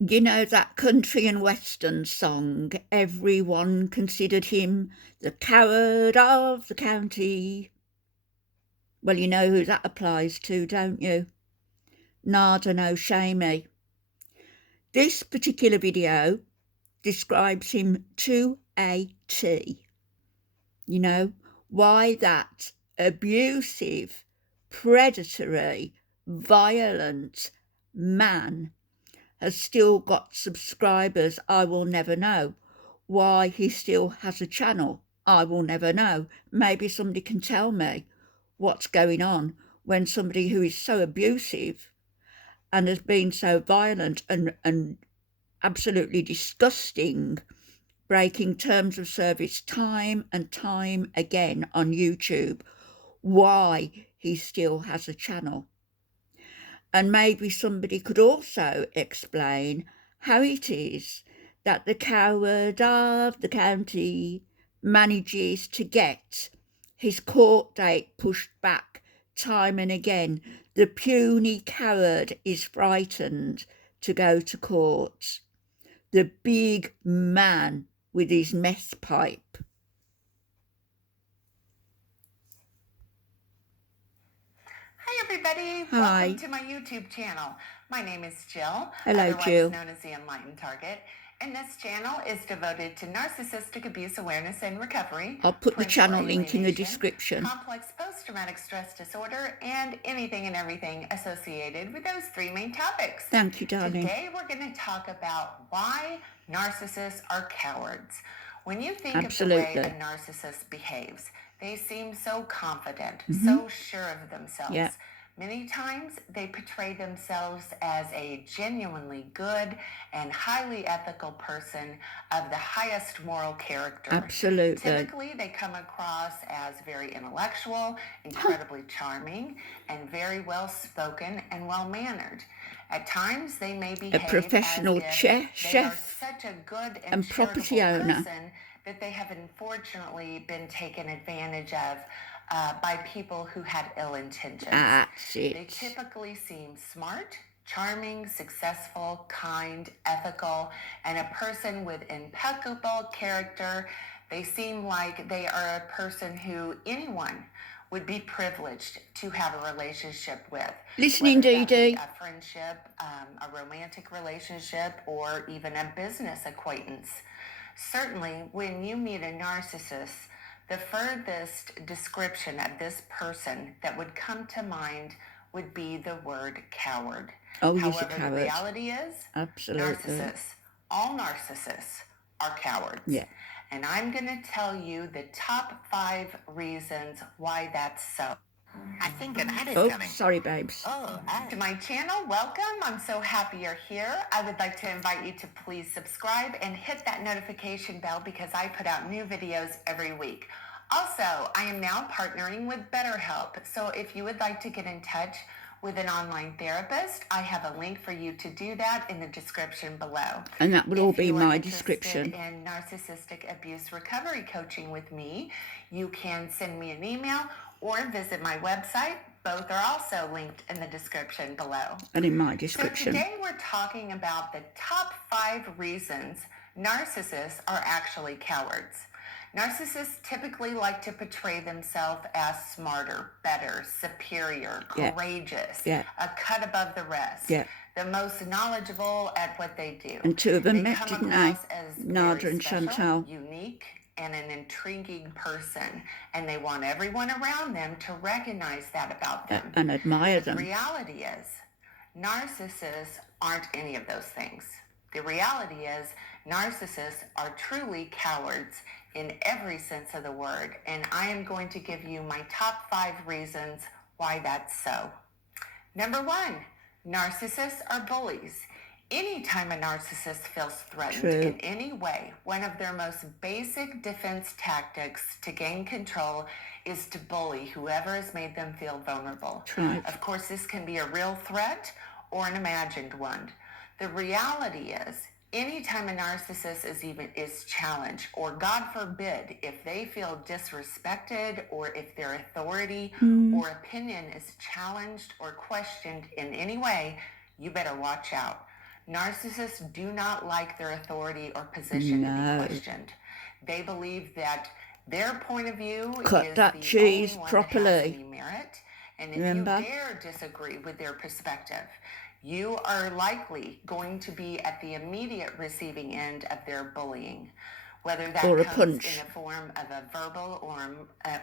You know that country and western song, everyone considered him the coward of the county? Well, you know who that applies to, don't you? Nader, no Shamey. This particular video describes him to a T. You know, why that abusive, predatory, violent man has still got subscribers, I will never know. Why he still has a channel, I will never know. Maybe somebody can tell me what's going on when somebody who is so abusive and has been so violent and absolutely disgusting, breaking terms of service time and time again on YouTube, why he still has a channel. And maybe somebody could also explain how it is that the coward of the county manages to get his court date pushed back time and again. The puny coward is frightened to go to court. The big man with his meth pipe. Hi everybody, Hi. welcome to my YouTube channel. My name is Jill, Hello, otherwise Jill. known as the Enlightened Target, and this channel is devoted to narcissistic abuse awareness and recovery. I'll put the channel parental link in the alienation, description. Complex post-traumatic stress disorder, and anything and everything associated with those three main topics. Thank you, darling. Today we're going to talk about why narcissists are cowards. When you think of the way a narcissist behaves, they seem so confident, so sure of themselves. Yeah. Many times they portray themselves as a genuinely good and highly ethical person of the highest moral character. Absolutely. Typically, they come across as very intellectual, incredibly charming, and very well-spoken and well-mannered. At times, they may behave a professional as if chef they are such a good and property owner person that they have unfortunately been taken advantage of by people who had ill intentions. That's it. They typically seem smart, charming, successful, kind, ethical, and a person with impeccable character. They seem like they are a person who anyone would be privileged to have a relationship with. Listening, Dee Dee. A friendship, a romantic relationship, or even a business acquaintance. Certainly, when you meet a narcissist, the furthest description of this person that would come to mind would be the word coward. Oh, However, he's a coward. The reality is, absolutely, all narcissists are cowards. Yeah. And I'm going to tell you the top 5 reasons why that's so. I think an ad is coming. Sorry, babes. To my channel, welcome. I'm so happy you're here. I would like to invite you to please subscribe and hit that notification bell because I put out new videos every week. Also, I am now partnering with BetterHelp. So if you would like to get in touch with an online therapist, I have a link for you to do that in the description below. And that will all be my description. If you are interested in narcissistic abuse recovery coaching with me, you can send me an email or visit my website. Both are also linked in the description below. And in my description. So today we're talking about the top 5 reasons narcissists are actually cowards. Narcissists typically like to portray themselves as smarter, better, superior, courageous, a cut above the rest, the most knowledgeable at what they do. And 2 of them met, didn't they? Nader and Chantal. Unique and an intriguing person, and they want everyone around them to recognize that about them and admire them. The reality is, narcissists aren't any of those things. The reality is, narcissists are truly cowards in every sense of the word, and I am going to give you my top 5 reasons why that's so. Number 1, narcissists are bullies. Anytime a narcissist feels threatened in any way, one of their most basic defense tactics to gain control is to bully whoever has made them feel vulnerable. Of course, this can be a real threat or an imagined one. The reality is, anytime a narcissist is challenged, or God forbid, if they feel disrespected, or if their authority or opinion is challenged or questioned in any way, you better watch out. Narcissists do not like their authority or position to be questioned. They believe that their point of view Cut is that the cheese only one properly. that has any merit. And if Remember? you dare disagree with their perspective, you are likely going to be at the immediate receiving end of their bullying, whether that Or a comes punch. in the form of a verbal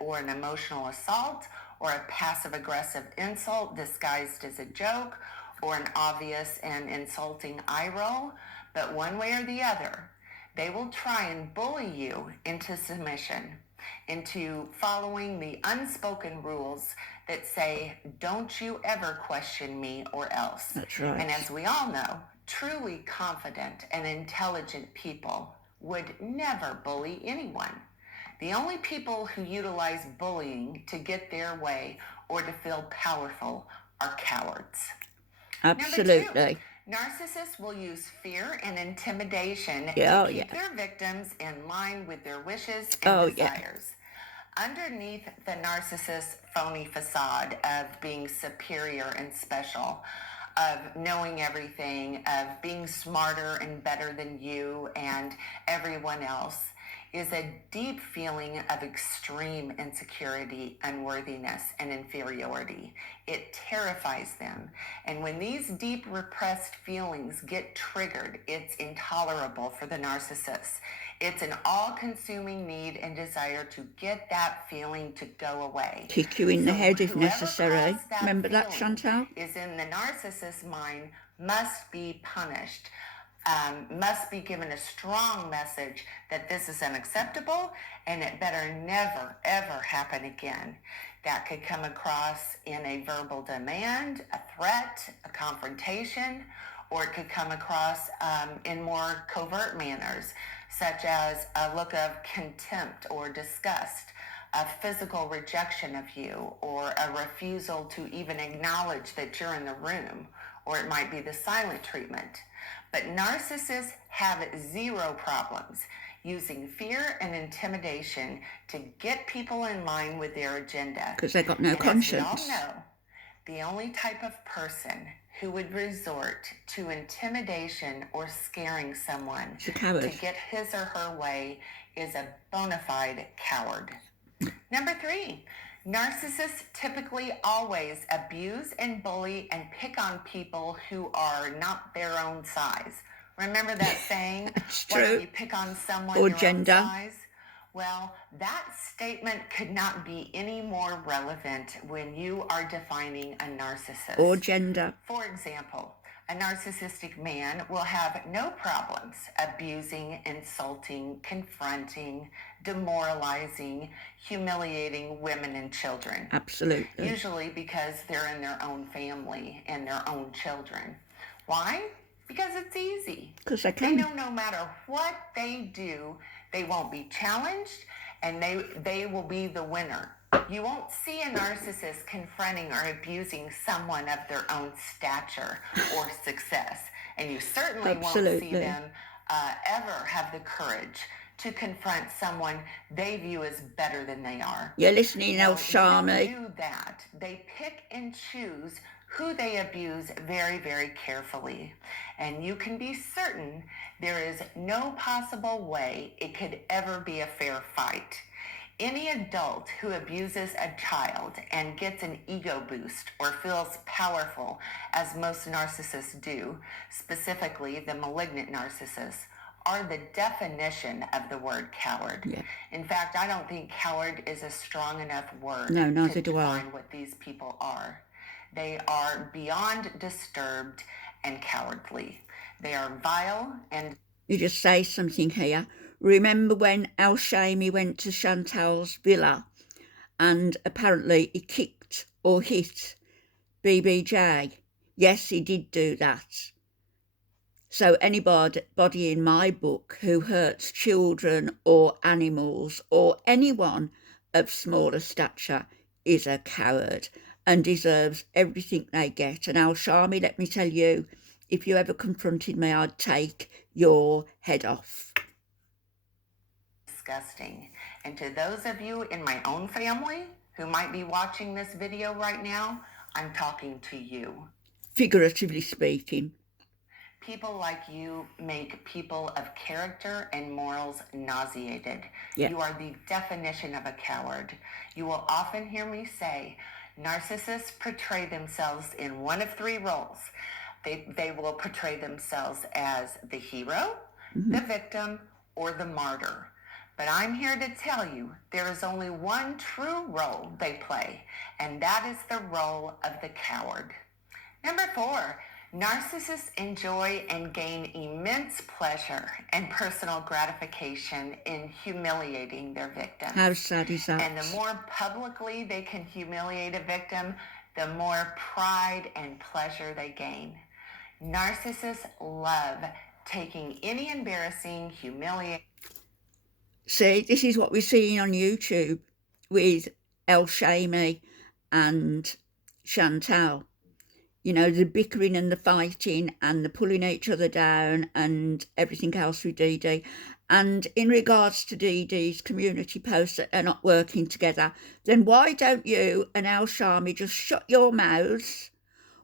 or an emotional assault, or a passive-aggressive insult disguised as a joke, or an obvious and insulting eye roll. But one way or the other, they will try and bully you into submission, into following the unspoken rules that say, don't you ever question me or else. That's right. And as we all know, truly confident and intelligent people would never bully anyone. The only people who utilize bullying to get their way or to feel powerful are cowards. Absolutely. Number 2, narcissists will use fear and intimidation to keep their victims in line with their wishes and desires. Underneath the narcissist's phony facade of being superior and special, of knowing everything, of being smarter and better than you and everyone else, is a deep feeling of extreme insecurity, unworthiness, and inferiority. It terrifies them. And when these deep repressed feelings get triggered, it's intolerable for the narcissist. It's an all-consuming need and desire to get that feeling to go away. Kick you in the head if necessary. Remember that, Chantal? Is in the narcissist's mind must be punished. Must be given a strong message that this is unacceptable and it better never, ever happen again. That could come across in a verbal demand, a threat, a confrontation, or it could come across in more covert manners, such as a look of contempt or disgust, a physical rejection of you, or a refusal to even acknowledge that you're in the room, or it might be the silent treatment. But narcissists have zero problems using fear and intimidation to get people in line with their agenda. Because they got no conscience. As we all know, the only type of person who would resort to intimidation or scaring someone to get his or her way is a bona fide coward. Number 3, narcissists typically always abuse and bully and pick on people who are not their own size. Remember that saying, why don't you pick on someone or your gender own size? Well, that statement could not be any more relevant when you are defining a narcissist. Or gender. For example, a narcissistic man will have no problems abusing, insulting, confronting, demoralizing, humiliating women and children. Absolutely. Usually because they're in their own family and their own children. Why? Because it's easy. Because they can. They know no matter what they do, they won't be challenged and they will be the winner. You won't see a narcissist confronting or abusing someone of their own stature or success. And you certainly won't see them ever have the courage to confront someone they view as better than they are. You're listening now, Shamey. They don't do that. They pick and choose who they abuse very, very carefully. And you can be certain there is no possible way it could ever be a fair fight. Any adult who abuses a child and gets an ego boost or feels powerful, as most narcissists do, specifically the malignant narcissists, are the definition of the word coward. Yeah. In fact, I don't think coward is a strong enough word to define what these people are. They are beyond disturbed and cowardly. They are vile and... You just say something here. Remember when Shamey went to Chantal's villa and apparently he kicked or hit BBJ? Yes, he did do that. So anybody in my book who hurts children or animals or anyone of smaller stature is a coward and deserves everything they get. And Shamey, let me tell you, if you ever confronted me, I'd take your head off. Disgusting. And to those of you in my own family who might be watching this video right now, I'm talking to you. Figuratively speaking. People like you make people of character and morals nauseated. Yeah. You are the definition of a coward. You will often hear me say, narcissists portray themselves in one of three roles. They will portray themselves as the hero, the victim, or the martyr. But I'm here to tell you there is only one true role they play, and that is the role of the coward. Number 4, narcissists enjoy and gain immense pleasure and personal gratification in humiliating their victims. How sad is that? And the more publicly they can humiliate a victim, the more pride and pleasure they gain. Narcissists love taking any embarrassing, humiliating... See, this is what we're seeing on YouTube with Shamey and Chantal. You know, the bickering and the fighting and the pulling each other down and everything else with Dee Dee. And in regards to Dee Dee's community posts that are not working together, then why don't you and Shamey just shut your mouths?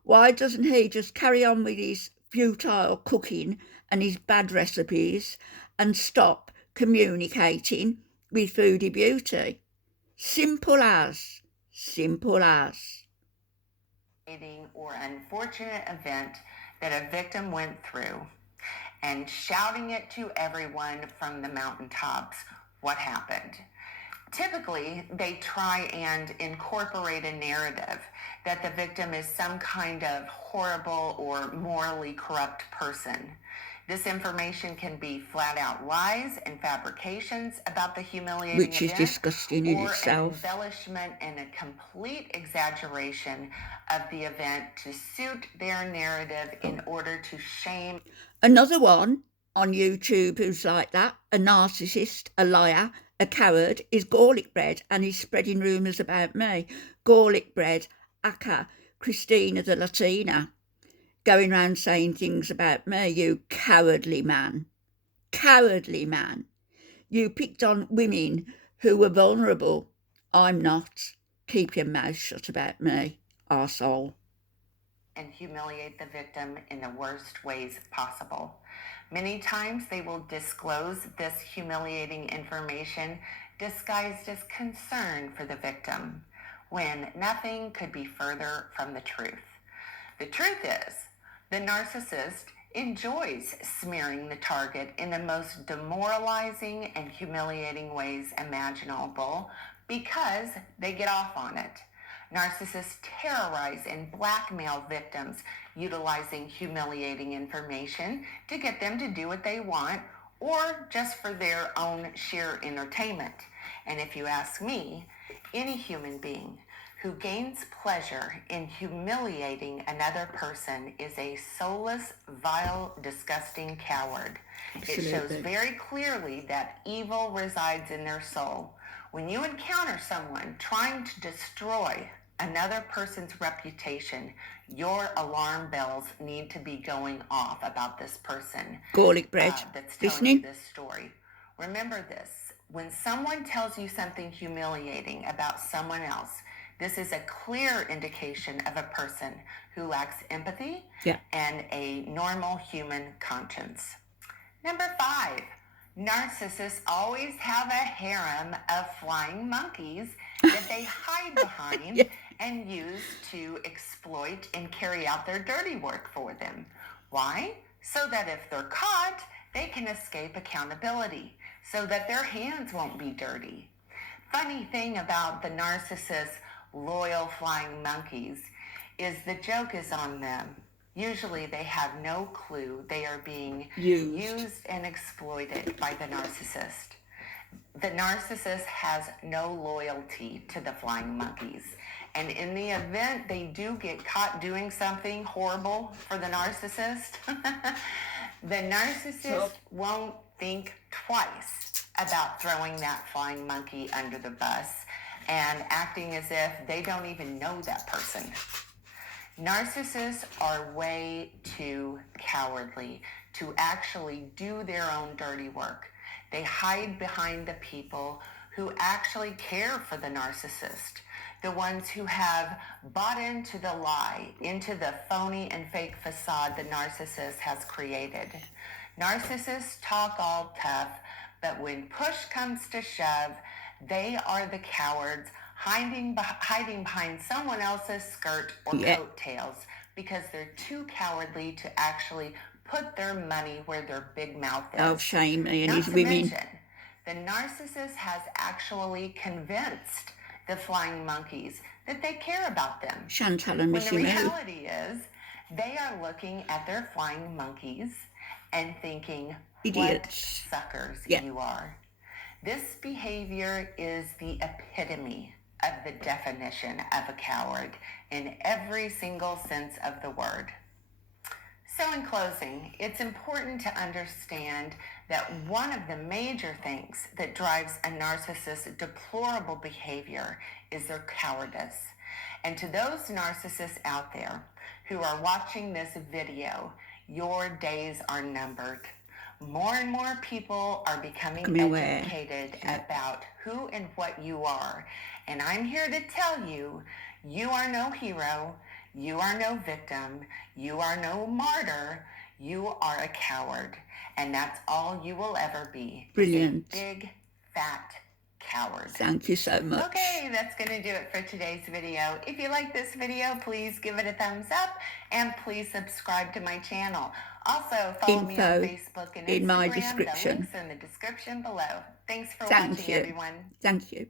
Why doesn't he just carry on with his futile cooking and his bad recipes and stop communicating with Foodie Beauty? Simple as. Simple as. Or unfortunate event that a victim went through and shouting it to everyone from the mountaintops what happened. Typically, they try and incorporate a narrative that the victim is some kind of horrible or morally corrupt person. This information can be flat out lies and fabrications about the humiliating Which is event, disgusting in or itself. an embellishment and a complete exaggeration of the event to suit their narrative in order to shame. Another one on YouTube who's like that, a narcissist, a liar, a coward, is Gorlic Bread, and he's spreading rumours about me. Gorlic Bread, aka Christina the Latina, going round saying things about me. You cowardly man. Cowardly man. You picked on women who were vulnerable. I'm not. Keep your mouth shut about me, arsehole. And humiliate the victim in the worst ways possible. Many times they will disclose this humiliating information disguised as concern for the victim, when nothing could be further from the truth. The truth is, the narcissist enjoys smearing the target in the most demoralizing and humiliating ways imaginable because they get off on it. Narcissists terrorize and blackmail victims utilizing humiliating information to get them to do what they want or just for their own sheer entertainment. And if you ask me, any human being who gains pleasure in humiliating another person is a soulless, vile, disgusting coward. Absolutely. It shows very clearly that evil resides in their soul. When you encounter someone trying to destroy another person's reputation, your alarm bells need to be going off about this person. Gorlic Bread, that's telling listening? you this story. Remember this. When someone tells you something humiliating about someone else, this is a clear indication of a person who lacks empathy and a normal human conscience. Number 5, narcissists always have a harem of flying monkeys that they hide behind and use to exploit and carry out their dirty work for them. Why? So that if they're caught, they can escape accountability, so that their hands won't be dirty. Funny thing about the narcissist's loyal flying monkeys is the joke is on them. Usually they have no clue they are being used and exploited by the narcissist. The narcissist has no loyalty to the flying monkeys. And in the event they do get caught doing something horrible for the narcissist, the narcissist won't think twice about throwing that flying monkey under the bus and acting as if they don't even know that person. Narcissists are way too cowardly to actually do their own dirty work. They hide behind the people who actually care for the narcissist. the ones who have bought into the lie, into the phony and fake facade the narcissist has created. Narcissists talk all tough, but when push comes to shove, they are the cowards hiding behind someone else's skirt or coattails because they're too cowardly to actually put their money where their big mouth is. Oh, Shamey and Not his to women. mention, the narcissist has actually convinced the flying monkeys that they care about them. Chantal and When Missy the Moo. reality is, they are looking at their flying monkeys and thinking, Idiots. what suckers you are. This behavior is the epitome of the definition of a coward in every single sense of the word. So in closing, it's important to understand that one of the major things that drives a narcissist's deplorable behavior is their cowardice. And to those narcissists out there who are watching this video, your days are numbered. More and more people are becoming educated about who and what you are. And I'm here to tell you, you are no hero. You are no victim. You are no martyr. You are a coward. And that's all you will ever be. Brilliant. A big, fat coward. Thank you so much. Okay, that's going to do it for today's video. If you like this video, please give it a thumbs up and please subscribe to my channel. Also, follow me on Facebook and Instagram. In my description. The links are in the description below. Thanks for watching, everyone. Thank you.